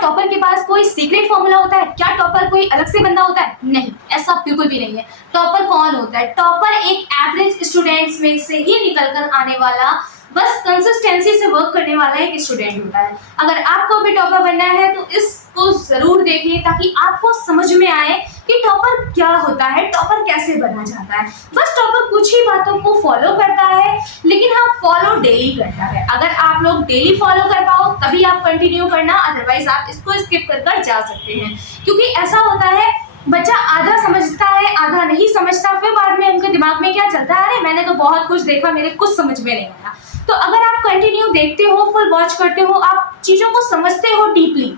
Topper के पास कोई secret formula होता है? क्या टॉपर कोई अलग से बंदा होता है? नहीं, ऐसा बिल्कुल भी नहीं है। टॉपर कौन होता है? टॉपर एक एवरेज स्टूडेंट्स में से ही निकल कर आने वाला, बस कंसिस्टेंसी से वर्क करने वाला एक स्टूडेंट होता है। अगर आपको भी टॉपर बनना है तो इसको जरूर देखिए, ताकि आपको समझ में आए कि टॉपर क्या होता है, टॉपर कैसे बना जाता है। बस टॉपर कुछ ही बातों को फॉलो करता है, लेकिन हाँ, फॉलो डेली करता है। अगर आप लोग डेली फॉलो कर पाओ तभी आप कंटिन्यू करना, अदरवाइज आप इसको स्किप कर जा सकते हैं। क्योंकि ऐसा होता है, बच्चा आधा समझता है, आधा नहीं समझता, फिर बाद में उनके दिमाग में क्या चलता है, अरे मैंने तो बहुत कुछ देखा, मेरे कुछ समझ में नहीं आया। तो अगर आप कंटिन्यू देखते हो, फुल वॉच करते हो, आप चीजों को समझते हो डीपली,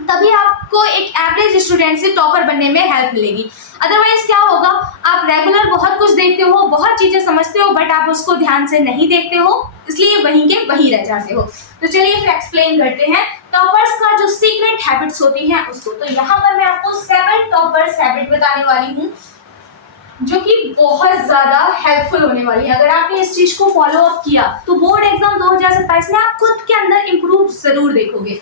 तभी आपको एक एवरेज स्टूडेंट से टॉपर बनने में हेल्प मिलेगी। अदरवाइज क्या होगा, आप रेगुलर बहुत कुछ देखते हो, बहुत चीजें समझते हो, बट आप उसको ध्यान से नहीं देखते हो, इसलिए वहीं के वहीं रह जाते हो। तो चलिए फिर एक्सप्लेन करते हैं टॉपर्स का जो सीक्रेट हैबिट्स होती हैं उसको। तो यहाँ पर मैं आपको 7 टॉपर्स हैबिट बताने वाली हूँ, जो कि बहुत ज्यादा हेल्पफुल होने वाली है। अगर आपने इस चीज को फॉलो अप किया तो बोर्ड एग्जाम 2027 में आप खुद के अंदर इंप्रूव जरूर देखोगे।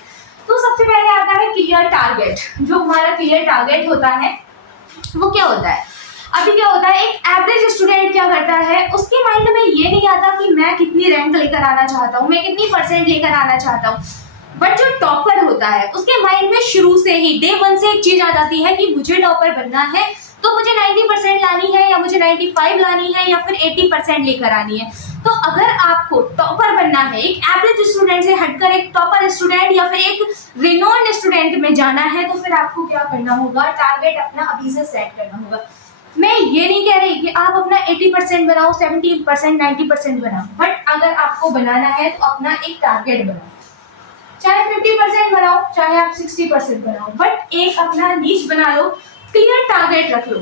तो सबसे पहले आता है क्लियर टारगेट। जो हमारा क्लियर टारगेट होता है वो क्या होता है? अभी क्या होता है, एक एवरेज स्टूडेंट क्या करता है, उसके माइंड में ये नहीं आता कि मैं कितनी रैंक लेकर आना चाहता हूँ, मैं कितनी परसेंट लेकर आना चाहता हूँ। बट जो टॉपर होता है उसके माइंड में शुरू से ही डे 1 से एक चीज आ जाती है कि मुझे टॉपर बनना है, तो मुझे 90% लानी है, या मुझे 95 लानी है, या फिर 80% लेकर आनी है। तो अगर आपको टॉपर बनना है, एक एवरेज स्टूडेंट से हटकर एक टॉपर स्टूडेंट या फिर एक रिनोन्ड स्टूडेंट में जाना है, तो फिर आपको क्या करना होगा, टारगेट अपना अभी से सेट करना होगा। मैं ये नहीं कह रही कि आप अपना 80% बनाओ, 70%, 90% बनाओ, बट अगर आपको बनाना है तो अपना एक टारगेट बनाओ। चाहे 50% बनाओ, चाहे आप 60% बनाओ, बट एक अपना नीश बना लो, क्लियर टारगेट रख लो।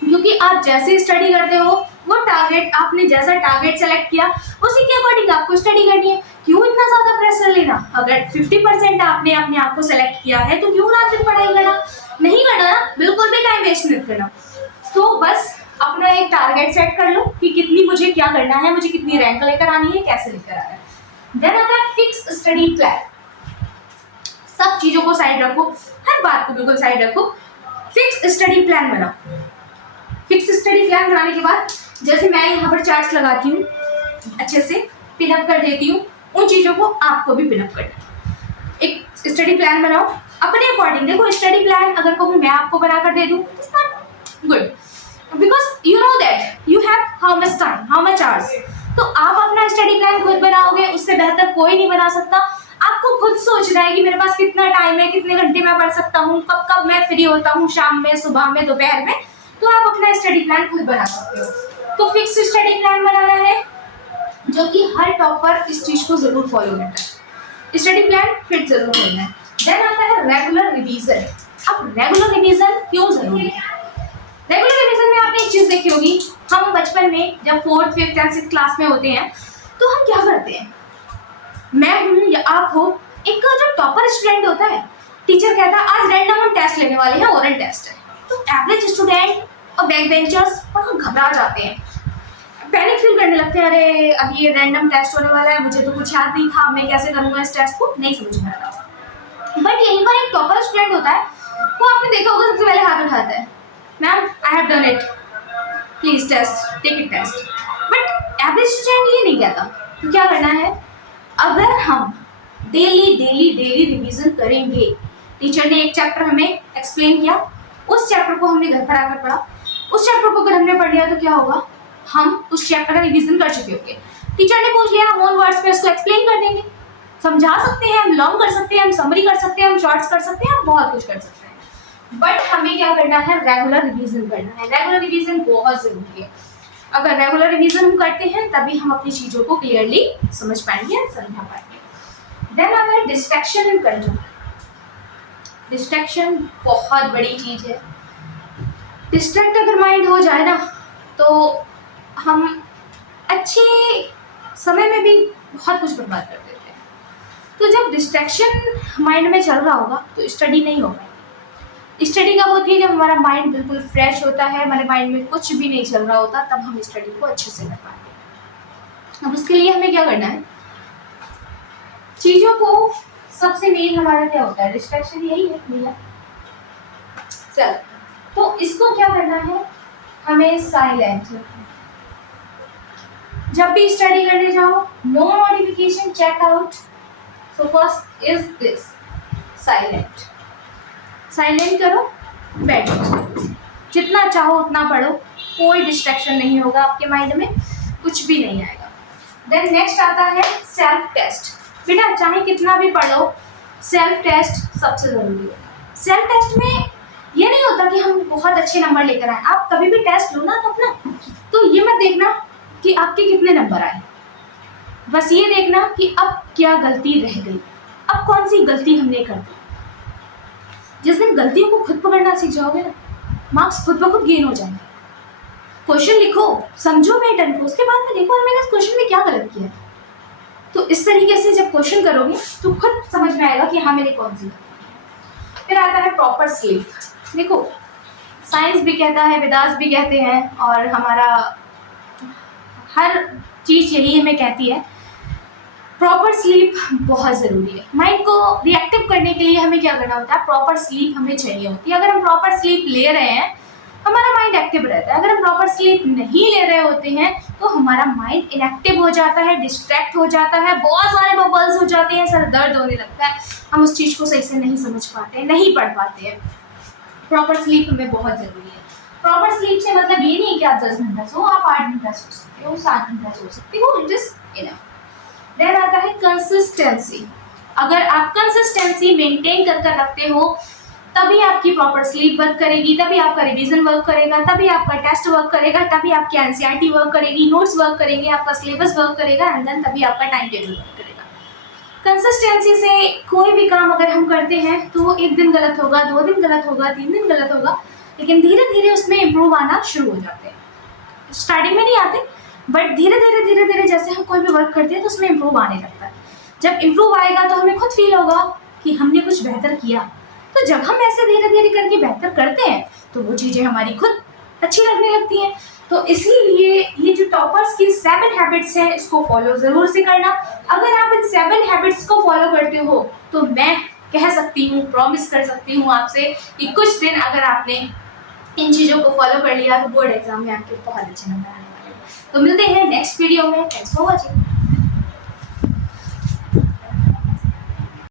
क्योंकि आप जैसे स्टडी करते हो, वो टारगेट, आपने जैसा टारगेट सेलेक्ट किया उसी के अकॉर्डिंग आपको स्टडी करनी है। क्यों इतना ज्यादा प्रेशर लेना? अगर 50% आपने अपने आप को सेलेक्ट किया है तो क्यों रात दिन पढ़ाई करना? नहीं करना ना, बिल्कुल भी टाइम वेस्ट नहीं करना। तो बस अपना एक टारगेट सेट कर लो कि कितनी मुझे क्या करना है, मुझे कितनी रैंक लेकर आनी है, कैसे लेकर आना है। देन आता है फिक्स स्टडी प्लान। सब चीजों को साइड रखो, हर बात को बिल्कुल साइड रखो, फिक्स स्टडी प्लान बनाओ। फिक्स स्टडी प्लान बनाने के बाद, जैसे मैं यहाँ पर चार्ट्स लगाती हूँ, अच्छे से पिनअप कर देती हूँ, उन चीजों को आपको भी पिनअप करना। एक स्टडी प्लान बनाओ अपने अकॉर्डिंग। देखो, स्टडी प्लान अगर कहूँ मैं आपको बनाकर दे दूँ, it's not good, because you know that you have how much time, how much hours. तो आप अपना स्टडी प्लान खुद बनाओगे, उससे बेहतर कोई नहीं बना सकता। आपको खुद सोचना है कि मेरे पास कितना टाइम है, कितने घंटे मैं पढ़ सकता हूँ, कब कब मैं फ्री होता हूँ, शाम में, सुबह में, दोपहर में। तो आप अपना स्टडी प्लान खुद बना सकते हो। तो फिक्स स्टडी प्लान बनाना है, जो कि हर टॉपर इस चीज को जरूर फॉलो करता है। स्टडी प्लान फिट जरूर करना है। देन आता है रेगुलर रिवीजन। अब रेगुलर रिवीजन क्यों जरूरी है? रेगुलर रिवीजन में आपने एक चीज देखी होगी, हम बचपन में जब 4th, 5th and 6th class में होते हैं तो हम क्या करते हैं, मैं हूँ या आप हो, एक जो टॉपर स्टूडेंट होता है, टीचर कहता है आज रैंडम हम टेस्ट लेने वाले हैं, ओरल टेस्ट है। तो एवरेज स्टूडेंट और बैक बेंचर्स बहुत घबरा जाते हैं, पैनिक फील करने लगते हैं, अरे अभी ये रैंडम टेस्ट होने वाला है, मुझे तो कुछ याद नहीं था, मैं कैसे करूँगा इस टेस्ट को, नहीं समझ में आ रहा। बट यहीं पर एक टॉपर स्टूडेंट होता है, वो आपने देखा होगा सबसे पहले हाथ उठाता है, ma'am I have done it, please test, take it test. But average student ये नहीं कहता। तो क्या करना है, अगर हम डेली रिवीजन करेंगे, टीचर ने एक चैप्टर हमें एक्सप्लेन किया, उस चैप्टर को हमने घर पर आकर पढ़ा, उस चैप्टर को अगर हमने पढ़ लिया तो क्या होगा, हम उस चैप्टर का रिवीजन कर चुके होंगे। टीचर ने पूछ लिया, हम ओन वर्ड्स में उसको एक्सप्लेन कर देंगे, समझा सकते हैं, हम लॉन्ग कर सकते हैं, हम समरी कर सकते हैं, हम शॉर्ट्स कर सकते हैं, हम बहुत कुछ कर सकते हैं। बट हमें क्या करना है, रेगुलर रिवीजन करना है। रेगुलर रिवीजन बहुत जरूरी है। अगर रेगुलर रिवीजन हम करते हैं तभी हम अपनी चीजों को क्लियरली समझ पाएंगे, समझा पाएंगे। देन आता है डिस्ट्रैक्शन एंड कंट्रोल। डिस्ट्रैक्शन बहुत बड़ी चीज है। डिस्ट्रैक्ट अगर माइंड हो जाए ना, तो हम अच्छे समय में भी बहुत कुछ बर्बाद कर देते हैं। तो जब डिस्ट्रैक्शन माइंड में चल रहा होगा तो स्टडी नहीं होगा। स्टडी कब होती है, जब हमारा माइंड बिल्कुल फ्रेश होता है, हमारे माइंड में कुछ भी नहीं चल रहा होता, तब हम स्टडी को अच्छे से कर पाते हैं। अब उसके लिए हमें क्या करना है, चीज़ों को सबसे मेन हमारा क्या होता है, डिस्ट्रैक्शन यही है भैया। चल, तो इसको क्या करना है, हमें साइलेंट रखना है। जब भी स्टडी करने जाओ, no notification, check out. So first is this silent. Silent करो, बैठो, जितना चाहो उतना पढ़ो, कोई डिस्ट्रैक्शन नहीं होगा आपके माइंड में, कुछ भी नहीं आएगा। देन नेक्स्ट आता है सेल्फ टेस्ट। बेटा चाहे कितना भी पढ़ो, सेल्फ टेस्ट सबसे जरूरी है। सेल्फ टेस्ट में ये नहीं होता कि हम बहुत अच्छे नंबर लेकर आए। आप कभी भी टेस्ट लो ना तो अपना, तो ये मत देखना कि आपके कितने नंबर आए, बस ये देखना कि अब क्या गलती रह गई, अब कौन सी गलती हमने कर दी। जिस दिन गलतियों को खुद पकड़ना सीख जाओगे ना, मार्क्स खुद ब खुद गेन हो जाएंगे। क्वेश्चन लिखो, समझो पैटर्न को, उसके बाद में देखो मैंने इस क्वेश्चन में क्या गलत किया। तो इस तरीके से जब क्वेश्चन करोगे तो खुद समझ में आएगा कि हाँ मैंने कौन सी। फिर आता है प्रॉपर स्लीप। देखो साइंस भी कहता है, वेदास भी कहते हैं, और हमारा हर चीज यही हमें कहती है, प्रॉपर स्लीप बहुत ज़रूरी है। माइंड को रिएक्टिव करने के लिए हमें क्या करना होता है, प्रॉपर स्लीप हमें चाहिए होती है। अगर हम प्रॉपर स्लीप ले रहे हैं, हमारा माइंड एक्टिव रहता है। अगर हम प्रॉपर स्लीप नहीं ले रहे होते हैं तो हमारा माइंड इनएक्टिव हो जाता है, डिस्ट्रैक्ट हो जाता है, बहुत सारे बबल्स हो जाते हैं, सर दर्द होने लगता है, हम उस चीज़ को सही से नहीं समझ पाते हैं, नहीं पढ़ पाते हैं। प्रॉपर स्लीप हमें बहुत ज़रूरी है। प्रॉपर स्लीप से मतलब ये नहीं कि आप 10 घंटा सो, आप 8 घंटा सो सकते हो, 7 घंटा सो सकते हो, इट इज इनफ। देन आता है कंसिस्टेंसी। अगर आप कंसिस्टेंसी मेंटेन कर रखते हो, तभी आपकी प्रॉपर स्लीप वर्क करेगी, तभी आपका रिवीजन वर्क करेगा, तभी आपका टेस्ट वर्क करेगा, तभी आपकी एनसीईआरटी वर्क करेगी, नोट्स वर्क करेंगे, आपका सिलेबस वर्क करेगा, एंड देन तभी आपका टाइम टेबल वर्क करेगा। कंसिस्टेंसी से कोई भी काम अगर हम करते हैं तो एक दिन गलत होगा, 2 दिन गलत होगा, 3 दिन गलत होगा, लेकिन धीरे धीरे उसमें इम्प्रूव आना शुरू हो जाते हैं। स्टार्टिंग में नहीं आते, बट धीरे धीरे जैसे हम कोई भी वर्क करते हैं तो उसमें इम्प्रूव आने लगता है। जब इम्प्रूव आएगा तो हमें खुद फील होगा कि हमने कुछ बेहतर किया। तो जब हम ऐसे धीरे धीरे करके बेहतर करते हैं तो वो चीज़ें हमारी खुद अच्छी लगने लगती हैं। तो इसीलिए ये जो टॉपर्स की 7 हैबिट्स हैं, इसको फॉलो ज़रूर से करना। अगर आप इन 7 हैबिट्स को फॉलो करते हो तो मैं कह सकती हूँ, प्रॉमिस कर सकती हूँ आपसे कि कुछ दिन अगर आपने इन चीज़ों को फॉलो कर लिया तो बोर्ड एग्जाम में आपके बहुत अच्छे नंबर आने वाले हैं। तो मिलते हैं नेक्स्ट वीडियो में। Thanks for watching.